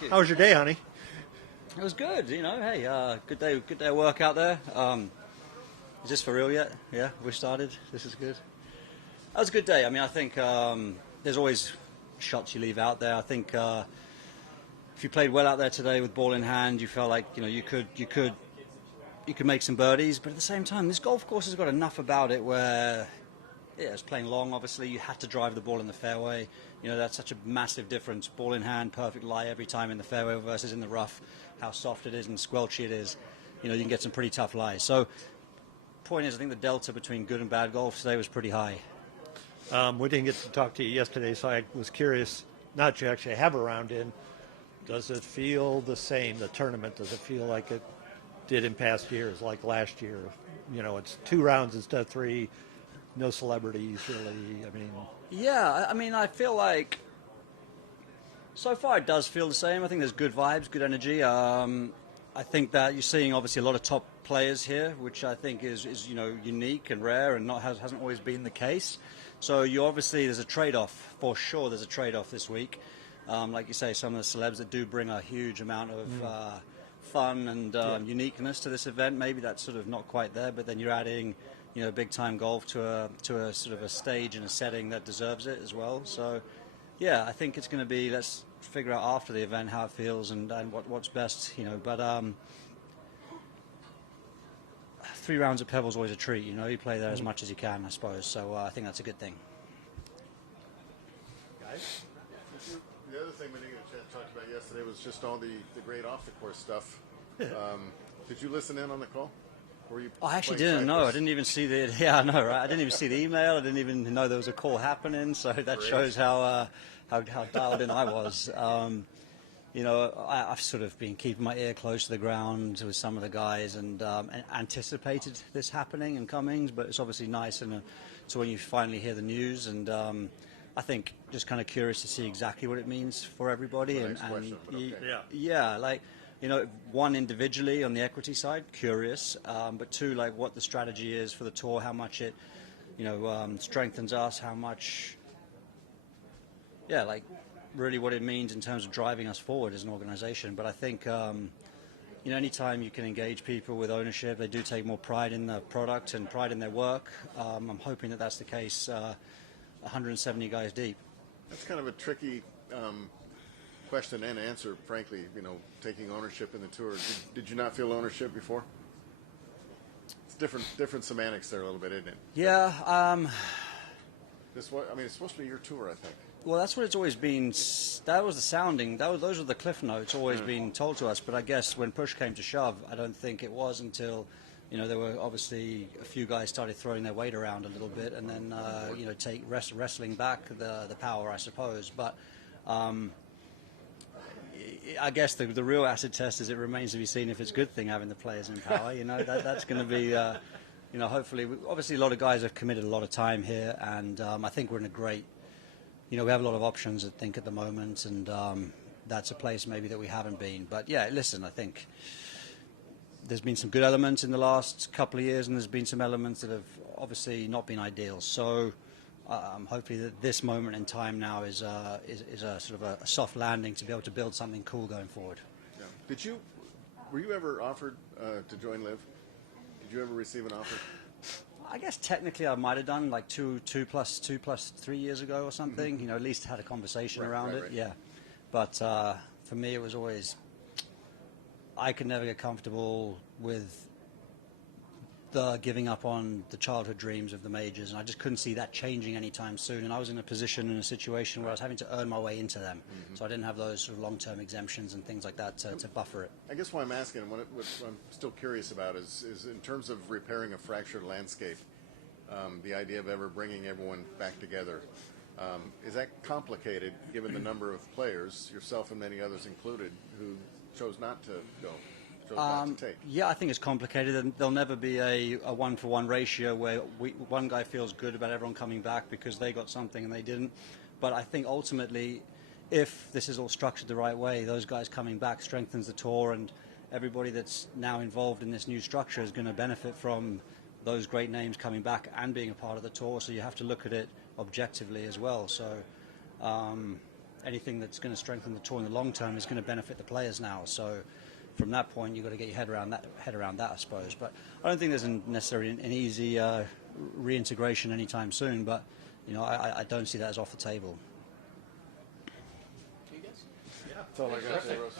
Thank you. How was your day, honey? It was good, you know. Hey, good day of work out there. Is this for real yet? Yeah, we started. This is good. That was a good day. I mean, I think there's always shots you leave out there. I think if you played well out there today with ball in hand, you felt like you could make some birdies. But at the same time, this golf course has got enough about it where it's playing long. Obviously, you had to drive the ball in the fairway. That's such a massive difference. Ball in hand, perfect lie every time in the fairway versus in the rough. How soft it is and squelchy it is. You can get some pretty tough lies. So, point is, I think the delta between good and bad golf today was pretty high. We didn't get to talk to you yesterday, so I was curious. Not that you actually have a round in. Does it feel the same? The tournament, does it feel like it did in past years, like last year? It's 2 rounds instead of 3. No celebrities, really. Yeah, I feel like so far it does feel the same. I think there's good vibes, good energy. I think that you're seeing obviously a lot of top players here, which I think is unique and rare and hasn't always been the case. So there's a trade-off for sure. There's a trade-off this week. Like you say, some of the celebs that do bring a huge amount of fun and uniqueness to this event. Maybe that's sort of not quite there, but then you're adding big time golf to a sort of a stage and a setting that deserves it as well. So yeah, I think it's going to be, let's figure out after the event how it feels and what's best, but 3 rounds at Pebble is always a treat. You play there as much as you can, I suppose. So I think that's a good thing. Guys, the other thing we didn't get a chance to talk about yesterday was just all the great off the course stuff. Did you listen in on the call? I actually didn't know. I didn't even see the. Yeah, I know, right? I didn't even see the email. I didn't even know there was a call happening. So that shows how dialed in I was. I've sort of been keeping my ear close to the ground with some of the guys and anticipated this happening and comings. But it's obviously nice so when you finally hear the news and. I think just kind of curious to see exactly what it means for everybody. One, individually on the equity side, curious, but 2, like what the strategy is for the tour, how much it, strengthens us, how much, really what it means in terms of driving us forward as an organization. But I think, anytime you can engage people with ownership, they do take more pride in the product and pride in their work. I'm hoping that that's the case 170 guys deep. That's kind of a tricky question and answer, frankly, taking ownership in the tour. Did you not feel ownership before? It's different semantics there a little bit, isn't it? Yeah. It's supposed to be your tour, I think. Well, that's what it's always been. That was the sounding. Those were the cliff notes always being told to us. But I guess when push came to shove, I don't think it was until there were obviously a few guys started throwing their weight around a little bit, and then wrestling back the power, I suppose. But I guess the real acid test is it remains to be seen if it's a good thing having the players in power. That's going to be hopefully. Obviously, a lot of guys have committed a lot of time here, and I think we're in a great. We have a lot of options, I think, at the moment, and that's a place maybe that we haven't been. But yeah, listen, I think. There's been some good elements in the last couple of years, and there's been some elements that have obviously not been ideal. So hopefully that this moment in time now is a sort of a soft landing to be able to build something cool going forward. Yeah. Were you ever offered to join Live? Did you ever receive an offer? I guess technically I might have done like 2 plus 3 years ago or something. Mm-hmm. At least had a conversation around it. Right. Yeah. But for me, it was always. I could never get comfortable with the giving up on the childhood dreams of the majors, and I just couldn't see that changing anytime soon. And I was in a situation where I was having to earn my way into them, so I didn't have those sort of long-term exemptions and things like that to buffer it. I guess why I'm asking, what I'm still curious about is in terms of repairing a fractured landscape, the idea of ever bringing everyone back together. Is that complicated given the number of players, yourself and many others included, who chose not to go, chose not to take? Yeah, I think it's complicated, and there'll never be a 1-for-1 ratio where one guy feels good about everyone coming back because they got something and they didn't. But I think ultimately, if this is all structured the right way, those guys coming back strengthens the tour, and everybody that's now involved in this new structure is going to benefit from those great names coming back and being a part of the tour. So you have to look at it objectively as well. So anything that's going to strengthen the tour in the long term is going to benefit the players now. So from that point, you've got to get your head around that, I suppose. But I don't think there's necessarily an easy reintegration anytime soon. But I don't see that as off the table. That's all I got to say, Russ.